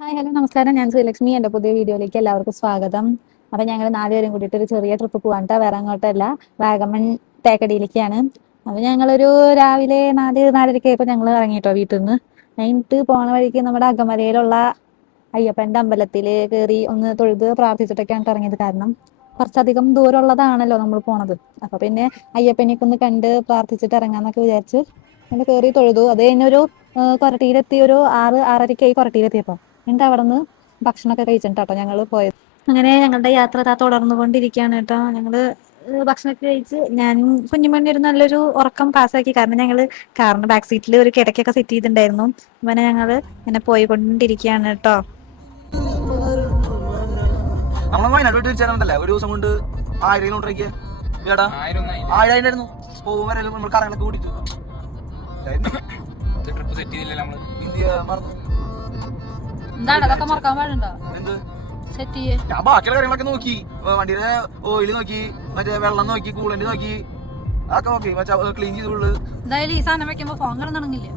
Hi hello നമസ്കാരം. ഞാൻ ശ്രീലക്ഷ്മി. എൻ്റെ പുതിയ വീഡിയോയിലേക്ക് എല്ലാവർക്കും സ്വാഗതം. അപ്പം ഞങ്ങൾ 4 പേരും കൂടിയിട്ട് ഒരു ചെറിയ ട്രിപ്പ് പോകാൻ കേട്ടോ. വേറെ അങ്ങോട്ടല്ല, വാഗമൺ തേക്കടിയിലേക്കാണ്. അപ്പം ഞങ്ങളൊരു രാവിലെ 4-4:30 ആയപ്പോൾ ഞങ്ങൾ ഇറങ്ങിയിട്ടോ വീട്ടിൽ നിന്ന്. കഴിഞ്ഞിട്ട് പോണ വഴിക്ക് നമ്മുടെ അകമലയിലുള്ള അയ്യപ്പൻ്റെ അമ്പലത്തിൽ കയറി ഒന്ന് തൊഴുത് പ്രാർത്ഥിച്ചിട്ടൊക്കെയാണ് ഇറങ്ങിയത്. കാരണം കുറച്ചധികം ദൂരമുള്ളതാണല്ലോ നമ്മൾ പോണത്. അപ്പോൾ പിന്നെ അയ്യപ്പനെയൊക്കെ ഒന്ന് കണ്ട് പ്രാർത്ഥിച്ചിട്ട് ഇറങ്ങാന്നൊക്കെ വിചാരിച്ച് ഞങ്ങൾ കയറി തൊഴുതു. അത് കഴിഞ്ഞൊരു കൊരട്ടിയിലെത്തി. ഒരു 6-6:30 കൊരട്ടിയിലെത്തിയപ്പോൾ എന്നിട്ട് അവിടെ നിന്ന് ഭക്ഷണമൊക്കെ കഴിച്ചിട്ടാട്ടോ ഞങ്ങൾ പോയത്. അങ്ങനെ ഞങ്ങളുടെ യാത്ര തുടർന്നുകൊണ്ടിരിക്കുകയാണ് കേട്ടോ. ഞങ്ങൾ ഭക്ഷണമൊക്കെ കഴിച്ച് ഞാനും കുഞ്ഞുമണി ഒരു നല്ലൊരു ഉറക്കം പാസ്സാക്കി. കാരണം ഞങ്ങൾ കാറിന്റെ ബാക്ക് സീറ്റിൽ ഒരു കിടക്കൊക്കെ സെറ്റ് ചെയ്തിട്ടുണ്ടായിരുന്നു. അങ്ങനെ ഞങ്ങൾ ഇങ്ങനെ പോയിക്കൊണ്ടിരിക്കുകയാണ് കേട്ടോ. നമ്മളെ വയനാട് പോയിട്ട് തിരിച്ചാലുണ്ടല്ലേ ഒരു ദിവസം കൊണ്ട് 1000 കിലോമീറ്ററേക്ക് ചേട്ടാ 1000 നമ്മൾ കറങ്ങളൊക്കെ കൂടിയിട്ട് ട്രിപ്പ് സെറ്റ് ചെയ്തില്ല നമ്മള്. ഞാൻ ബാക്കിയുള്ള കാര്യങ്ങളൊക്കെ നോക്കി, വണ്ടിയുടെ ഓയിൽ നോക്കി, മറ്റേ വെള്ളം നോക്കി, കൂളന്റ് നോക്കി, അതൊക്കെ നോക്കി ക്ലീൻ ചെയ്തുള്ളു. എന്തായാലും ഈ സാധനം വെക്കുമ്പോ ഫോൺ കിടന്നിറങ്ങില്ല.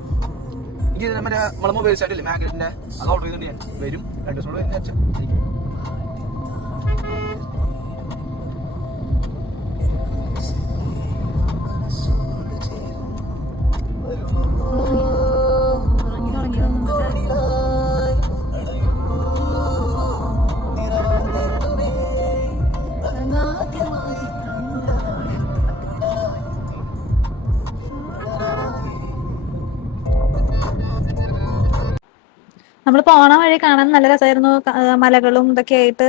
എനിക്ക് മറ്റേ നമ്മളെ മൊബൈൽ സൈഡില്ലേ മാഗ്നറ്റിന്റെ, അത് ഓർഡർ ചെയ്തിട്ട് ഞാൻ വരും 2 ദിവസം കൂടെ വെച്ചാൽ നമ്മൾ പോണ വഴി കാണാൻ നല്ല രസമായിരുന്നു. മലകളും ഇതൊക്കെ ആയിട്ട്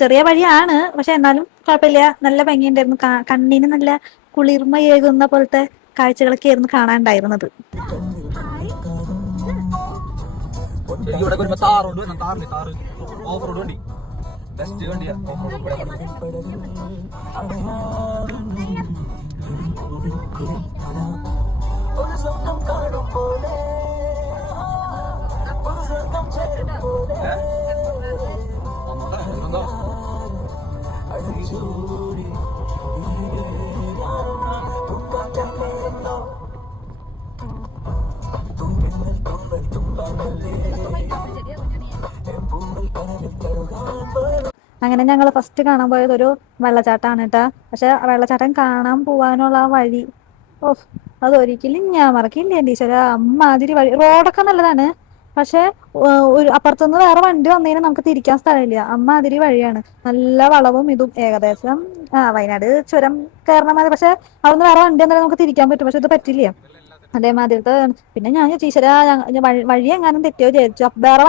ചെറിയ വഴിയാണ്, പക്ഷെ എന്നാലും കുഴപ്പമില്ല. നല്ല ഭംഗിയുണ്ടായിരുന്നു. കണ്ണിന് നല്ല കുളിർമയേകുന്ന പോലത്തെ കാഴ്ചകളൊക്കെ ആയിരുന്നു കാണാനുണ്ടായിരുന്നത്. അങ്ങനെ ഞങ്ങൾ ഫസ്റ്റ് കാണാൻ പോയത് ഒരു വെള്ളച്ചാട്ടമാണ് കേട്ടോ. പക്ഷെ വെള്ളച്ചാട്ടം കാണാൻ പോവാനുള്ള വഴി അതൊരിക്കലും ഞാൻ മറക്കില്ല. എൻ്റെ ഈശ്വര, അമ്മാതിരി വഴി. റോഡൊക്കെ നല്ലതാണ്, പക്ഷെ ഒരു അപ്പുറത്തുനിന്ന് വേറെ വണ്ടി വന്നതിന് നമുക്ക് തിരിക്കാൻ സ്ഥലമില്ല. അമ്മാതിരി വഴിയാണ്, നല്ല വളവും ഇതും. ഏകദേശം വയനാട് ചുരം കയറണ മാതിരി. പക്ഷെ അവിടുന്ന് വേറെ വണ്ടി വന്നാലും നമുക്ക് തിരിക്കാൻ പറ്റും, പക്ഷെ ഇത് പറ്റില്ല. അതേമാതിരത്തെ പിന്നെ ഞാൻ ടീച്ചറ വഴി എങ്ങാനും തെറ്റിയോ വിചാരിച്ചു. വേറെ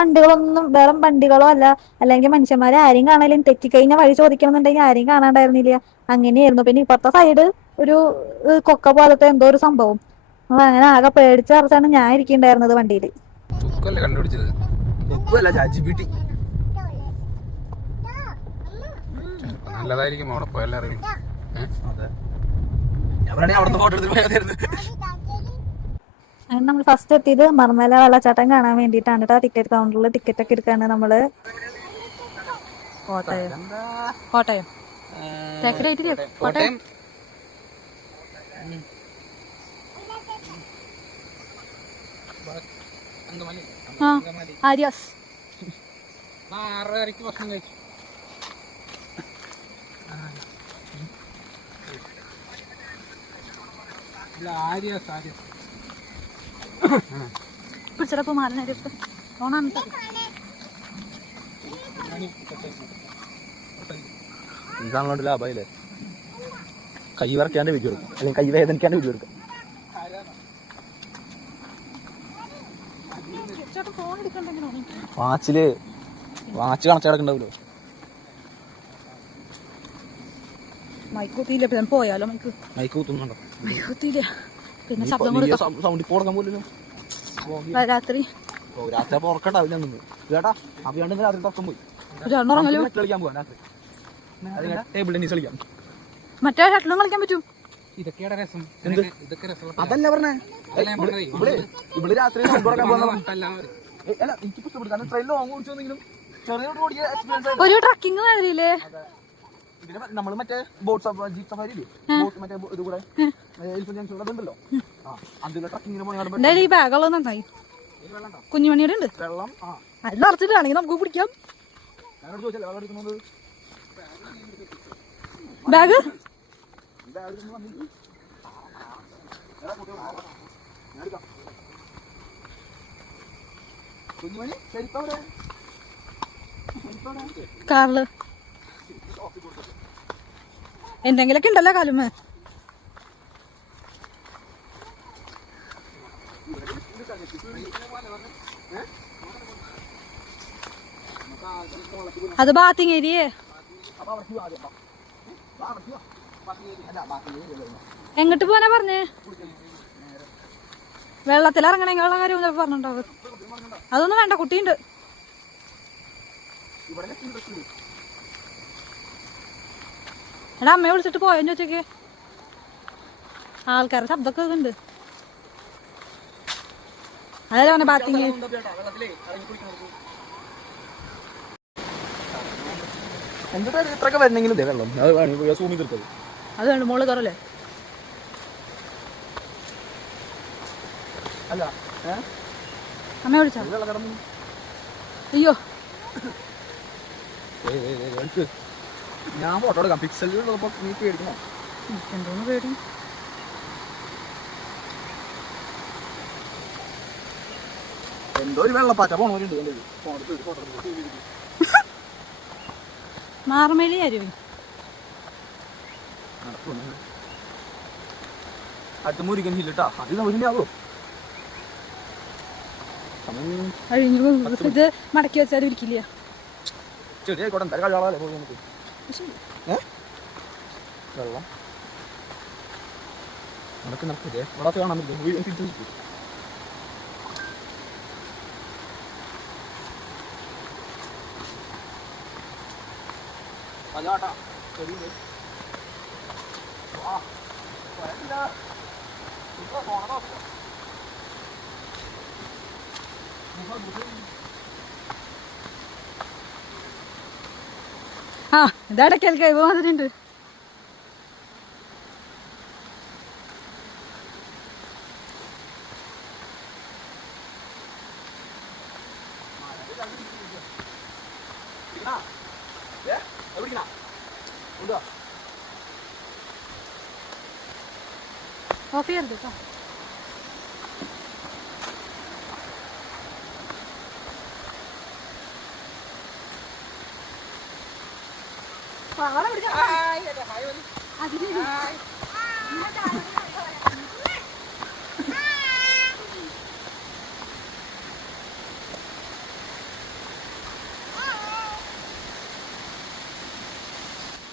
വണ്ടികളോ അല്ല, അല്ലെങ്കിൽ മനുഷ്യന്മാരെ ആരെയും കാണാനും, തെറ്റിക്കഴിഞ്ഞാൽ വഴി ചോദിക്കണമെന്നുണ്ടെങ്കിൽ ആരെയും കാണാണ്ടായിരുന്നില്ല. അങ്ങനെയായിരുന്നു. പിന്നെ ഇപ്പുറത്തെ സൈഡ് ഒരു കൊക്ക പോലത്തെ എന്തോ ഒരു സംഭവം. അങ്ങനെ ആകെ പേടിച്ച് പറിച്ചാണ് ഞാൻ ഇരിക്കണ്ടായിരുന്നത് വണ്ടിയിൽ. നല്ലതായിരിക്കും അവിടെ പോയാലും. അങ്ങനെ നമ്മൾ ഫസ്റ്റ് എത്തിയത് മർമല വെള്ളച്ചാട്ടം കാണാൻ വേണ്ടിയിട്ടാണ് കേട്ടോ. ടിക്കറ്റ് കൗണ്ടറിൽ ടിക്കറ്റ് ഒക്കെ എടുക്കാണ് നമ്മള്. കോട്ടയം കോട്ടയം ആര്യാസ് 6:30 ഭക്ഷണം കഴിച്ചു. പിടിച്ചപ്പോ മാറിനൊരു ഓണാണ്. ഇതാണല്ലോ ലാഭയില്ലേ, കൈ വറക്കാണ്ട് വീഡിയോ എടുക്കും, അല്ലെങ്കിൽ കൈ വേദനിക്കാണ്ട് വീഡിയോ എടുക്കാം. വാച്ച് കണക്ട് കിടക്കണ്ടാവല്ലോ. മൈക്ക് കുത്തിയില്ല, പോയാലോ മൈക്ക് കുത്തുന്നുണ്ടോ? കുത്തിയില്ല. പിന്നെ ശബ്ദം സൗണ്ട് ഇപ്പൊ കൊടുക്കാൻ പോലല്ലോ. രാത്രി ഉറക്കണ്ടാവില്ല ചേട്ടാ. അപ്പൊ രാത്രി തക്കം പോയി കളിക്കാൻ പോവാ. രാത്രി ടേബിൾ ടെന്നീസ് കളിക്കാം. മറ്റേ ഷട്ടിലും കളിക്കാൻ പറ്റും. ഇതൊക്കെയാണ് രസം. അതല്ല പറഞ്ഞേ, ഇവിടെ രാത്രി ഒരു ട്രക്കിംഗ് മാതിരിയില്ലേ? നമ്മള് മറ്റേ ബോട്ട് ജീപ്പ് സഫാരി മറ്റേ ഇത് കൂടെ ഉണ്ടല്ലോ, അതിലെ ട്രക്കിങ്ങിന് പോയി. ഈ ബാഗുള്ളത് നന്നായി. കുഞ്ഞുമണിയുടെ ഉണ്ട്. വെള്ളം അത് നിറച്ചിട്ടാണെങ്കിൽ നമുക്ക് കുടിക്കാം. ബാഗ് കാറില് എന്തെങ്കിലൊക്കെ ഉണ്ടല്ലോ കാലുമേ. അത് ബാത്തിങ് ഏരിയേ. എങ്ങോട്ട് പോവാനാ പറഞ്ഞേ? വെള്ളത്തിൽ ഇറങ്ങണമെങ്കിലുള്ള കാര്യം പറഞ്ഞിട്ടുണ്ടാവും. അതൊന്നും വേണ്ട, കുട്ടിയുണ്ട്. എടാ അമ്മയെ വിളിച്ചിട്ട് പോയെന്ന് ചോദിച്ചേക്ക്. ആൾക്കാരുടെ ശബ്ദമൊക്കെ ഉണ്ട്. അതല്ലേ പറഞ്ഞ ബാത്തിങ്. ഇത്രയൊക്കെ വരണമെങ്കിലും വെള്ളം സൂമി തീർത്തത് അത് വേണ്ട. മോള് കയറല്ലേ? അല്ല അമ്മ വിളിച്ചോ? അയ്യോ ഞാൻ ഫോട്ടോ എടുക്കാം. പിക്സലിൽ നീ പേടിക്കണോ? എന്തോന്ന് പേടി. എന്തോ ഒരു വെള്ളപ്പാറ്റ പോണവരുണ്ട്. മാർമേലി അരുവി അടുത്ത മുരുകൻ ഹില്ലിട്ടാ. അത് മുരിന്റെ ആവോ അഴിഞ്ഞു. ഇത് മടക്കി വെച്ചാൽ ഇരിക്കില്ല. ചെടി ആയിക്കോട്ടെ. എന്തായാലും കഴിയാളല്ലേ പോയി നമുക്ക്. വെള്ളം നടക്ക് നടക്കില്ലേ? ഇവിടെ കാണാൻ പറ്റും. അതാട്ടാ ചെടി ആ ഇടയ്ക്കൽ കഴിവ് വന്നിട്ടുണ്ട്. ഓഫ് ചെയ്യരുത് കേട്ടോ.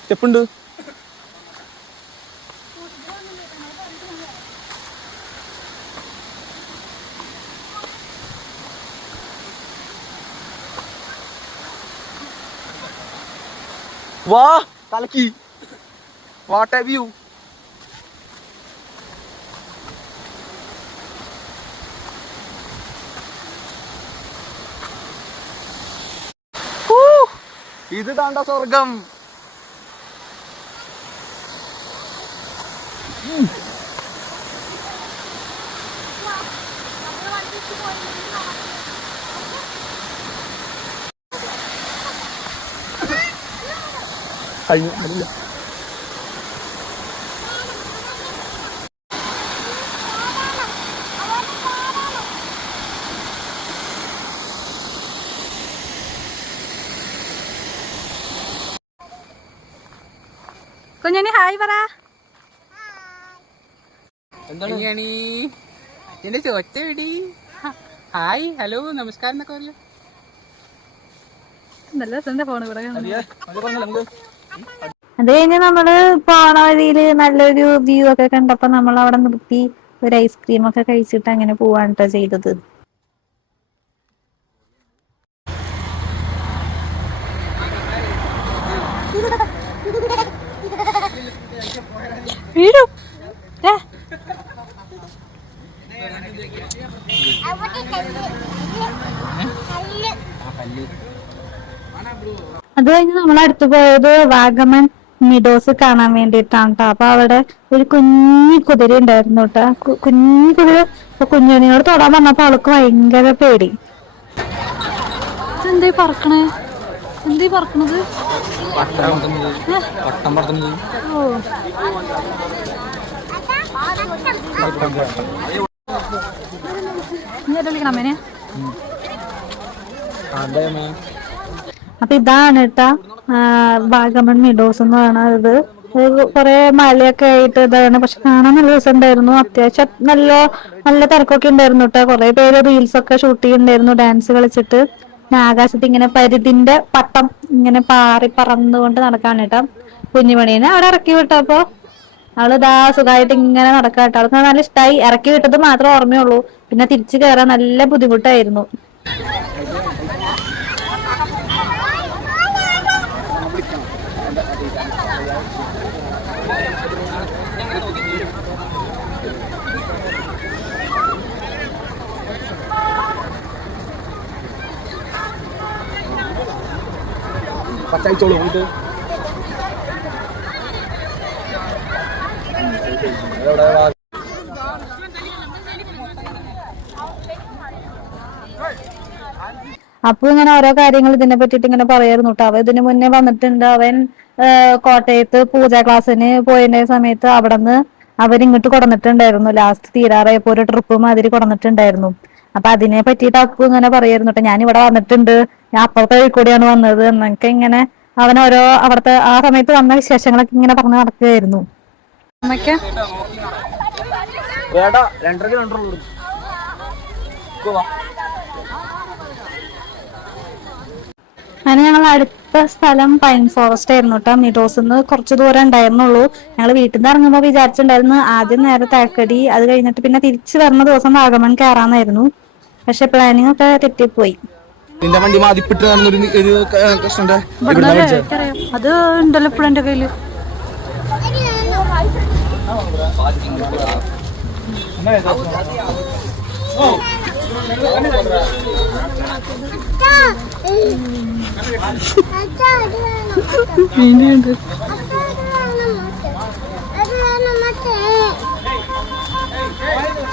സ്റ്റെപ്പുണ്ട്. വാ കലക്കി. What A view. ഇത് താണ്ട സ്വർഗം. കഴിഞ്ഞ കുഞ്ഞാണി ഹായ് പറ. എന്റെ ചോറ്റടി ഹായ് ഹലോ നമസ്കാരം എന്നൊക്കെ പറയൂ. നല്ല ഫോൺ ഇവിടെ. അത് കഴിഞ്ഞ് നമ്മള് പോണ വഴിയില് നല്ലൊരു വ്യൂ ഒക്കെ കണ്ടപ്പോ നമ്മൾ അവിടെ നിർത്തി ഒരു ഐസ്ക്രീം ഒക്കെ കഴിച്ചിട്ട് അങ്ങനെ പോവാണ് കേട്ടോ ചെയ്തത്. വീടും അത് കഴിഞ്ഞ് നമ്മൾ അടുത്ത് പോയത് വാഗമൺ മിഡോസ് കാണാൻ വേണ്ടിയിട്ടാണ് കേട്ടോ. അപ്പൊ അവിടെ ഒരു കുഞ്ഞി കുതിര ഉണ്ടായിരുന്നു കേട്ടോ. കുഞ്ഞി കുതിര അപ്പൊ കുഞ്ഞുണ്ണിയോട് തൊടാൻ പറഞ്ഞപ്പോ അവൾക്ക് ഭയങ്കര പേടി. എന്തേ പറക്കണേ? എന്തേ പറക്കണത്? ഓ അമ്മേനെ. അപ്പൊ ഇതാണ് കേട്ടാ വാഗമൺ മീഡോസ് എന്ന് പറയണത്. കൊറേ മലയൊക്കെ ആയിട്ട് ഇതാണ്. പക്ഷെ കാണാൻ നല്ല രസമുണ്ടായിരുന്നു. അത്യാവശ്യം നല്ല നല്ല തിരക്കൊക്കെ ഉണ്ടായിരുന്നു കേട്ടോ. കുറെ പേര് റീൽസ് ഒക്കെ ഷൂട്ട് ചെയ്യുന്നുണ്ടായിരുന്നു ഡാൻസ് കളിച്ചിട്ട്. ആകാശത്ത് ഇങ്ങനെ പരിതിന്റെ പട്ടം ഇങ്ങനെ പാറി പറന്നുകൊണ്ട് നടക്കാണ് കേട്ടോ. കുഞ്ഞുമണീനെ അവിടെ ഇറക്കി വിട്ടപ്പോ അവളിതാ സുഖമായിട്ട് ഇങ്ങനെ നടക്കാം കേട്ടോ. അവൾക്ക് നല്ല ഇഷ്ടമായി. ഇറക്കി വിട്ടത് മാത്രമേ ഓർമ്മയുള്ളൂ. പിന്നെ തിരിച്ചു കയറാൻ നല്ല ബുദ്ധിമുട്ടായിരുന്നു. പച്ചോളൂ ഇത് അപ്പൊ ഇങ്ങനെ ഓരോ കാര്യങ്ങൾ ഇതിനെ പറ്റിട്ട് ഇങ്ങനെ പറയായിരുന്നു കേട്ടോ. അവൻ ഇതിന് മുന്നേ വന്നിട്ടുണ്ട്. അവൻ കോട്ടയത്ത് പൂജാ ക്ലാസ്സിന് പോയതിന്റെ സമയത്ത് അവിടെ നിന്ന് അവരിങ്ങോട്ട് കൊടുന്നിട്ടുണ്ടായിരുന്നു. ലാസ്റ്റ് തീരാറായപ്പോ ഒരു ട്രിപ്പ് മാതിരി കൊടുന്നിട്ടുണ്ടായിരുന്നു. അപ്പൊ അതിനെ പറ്റിയിട്ട് അപ്പു ഇങ്ങനെ പറയായിരുന്നു കേട്ടോ. ഞാൻ ഇവിടെ വന്നിട്ടുണ്ട്, ഞാൻ അപ്പുറത്തെ വഴി കൂടിയാണ് വന്നത് എന്നൊക്കെ ഇങ്ങനെ അവൻ ഓരോ അവിടുത്തെ ആ സമയത്ത് വന്ന വിശേഷങ്ങളൊക്കെ ഇങ്ങനെ പറഞ്ഞ് നടക്കുകയായിരുന്നു. അമ്മയ്ക്ക് അങ്ങനെ ഞങ്ങൾ അടുത്ത സ്ഥലം പൈൻ ഫോറസ്റ്റ് ആയിരുന്നു കേട്ടോ. മീഡോസിന്ന് കുറച്ച് ദൂരം ഉണ്ടായിരുന്നുള്ളൂ. ഞങ്ങൾ വീട്ടിൽ നിന്ന് ഇറങ്ങുമ്പോൾ വിചാരിച്ചിട്ടുണ്ടായിരുന്നു ആദ്യം നേരെ തേക്കടി, അത് കഴിഞ്ഞിട്ട് പിന്നെ തിരിച്ചു വരുന്ന ദിവസം വാഗമൺ കയറാന്നായിരുന്നു. പക്ഷെ പ്ലാനിങ് ഒക്കെ തെറ്റിപ്പോയി. വണ്ടി മാതിപ്പിട്ട് അത് ഉണ്ടല്ലോ ഇപ്പോഴും എന്റെ കയ്യില്.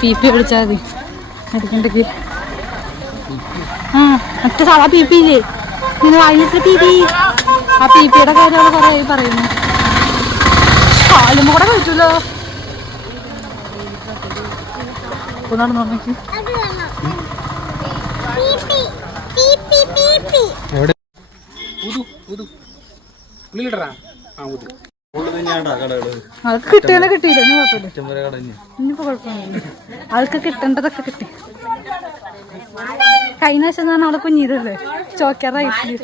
പീപ്പി അടിച്ചാ മതി അടിക്കണ്ടെങ്കിൽ. ആ മറ്റേ സാധാ പീപ്പിയില്ലേ ഇങ്ങനെ വായിലിട്ട് പീപ്പി. ആ പീപ്പിയുടെ കാര്യം കുറെ പറയുന്നു. കാലുമ്പോ കൂടെ കഴിച്ചല്ലോ. നടന്നോക്ക് ആൾക്ക് കിട്ടിയാലേ കിട്ടിയില്ല. ഇനിയിപ്പോ കുഴപ്പമൊന്നുമില്ല. ആൾക്ക് കിട്ടേണ്ടതൊക്കെ കിട്ടി. കഴിഞ്ഞ വർഷം തന്നെ അവളെ കുഞ്ഞിരല്ലേ ചോക്കാറായിട്ട്.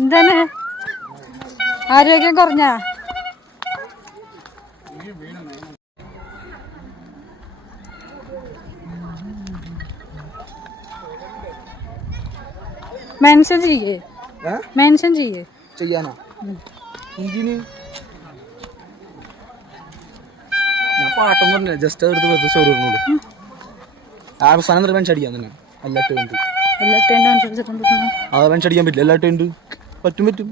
എന്താണ് ആരോഗ്യം കുറഞ്ഞ? മെൻഷൻ ചെയ്യേ മെൻഷൻ ചെയ്യേ ചെയ്യാനാ എന്തിന്? ഞാൻ പാട്ടൊന്നും പറഞ്ഞില്ല, ജസ്റ്റ് എടുത്ത് വെറുതെ സ്റ്റോറി പറഞ്ഞോളൂ. അവസാനം എന്നിട്ട് മെൻഷൻ അടിക്കാൻ തന്നെ എല്ലാട്ടും ഉണ്ട്. അത് മെൻഷൻ അടിക്കാൻ പറ്റില്ല. എല്ലാട്ടും ഉണ്ട്. പറ്റും പറ്റും.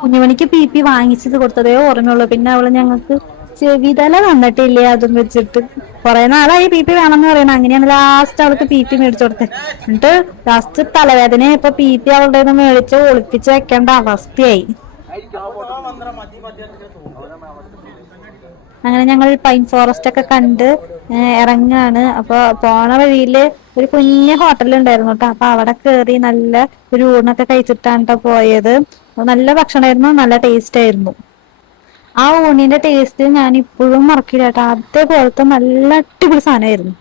കുഞ്ഞുമണിക്ക് പി പി വാങ്ങിച്ചത് കൊടുത്തതേ ഓർമ്മയുള്ളൂ. പിന്നെ അവള് ഞങ്ങൾക്ക് ചെവിതല തന്നിട്ടില്ലേ അതും വെച്ചിട്ട്. കൊറേ നാളായി പി പി വേണമെന്ന് പറയണം. അങ്ങനെയാണ് ലാസ്റ്റ് അവൾക്ക് പി പി മേടിച്ചു കൊടുത്തത്. എന്നിട്ട് ലാസ്റ്റ് തലവേദന ഇപ്പൊ പി പി അവളുടെ നിന്ന് മേടിച്ച് ഒളിപ്പിച്ച് വെക്കേണ്ട അവസ്ഥയായി. അങ്ങനെ ഞങ്ങൾ പൈൻ ഫോറസ്റ്റ് ഒക്കെ കണ്ട് ഇറങ്ങാണ്. അപ്പൊ പോണ വഴിയില് ഒരു കുഞ്ഞ് ഹോട്ടൽ ഉണ്ടായിരുന്നു കേട്ടോ. അപ്പൊ അവിടെ കേറി നല്ല ഒരു ഊണൊക്കെ കഴിച്ചിട്ടാണ് കേട്ടോ പോയത്. നല്ല ഭക്ഷണമായിരുന്നു, നല്ല ടേസ്റ്റ് ആയിരുന്നു. ആ ഊണിന്റെ ടേസ്റ്റ് ഞാൻ ഇപ്പോഴും മറക്കില്ല കേട്ടോ. അതേപോലത്തെ നല്ല അടിപൊളി സാധനമായിരുന്നു.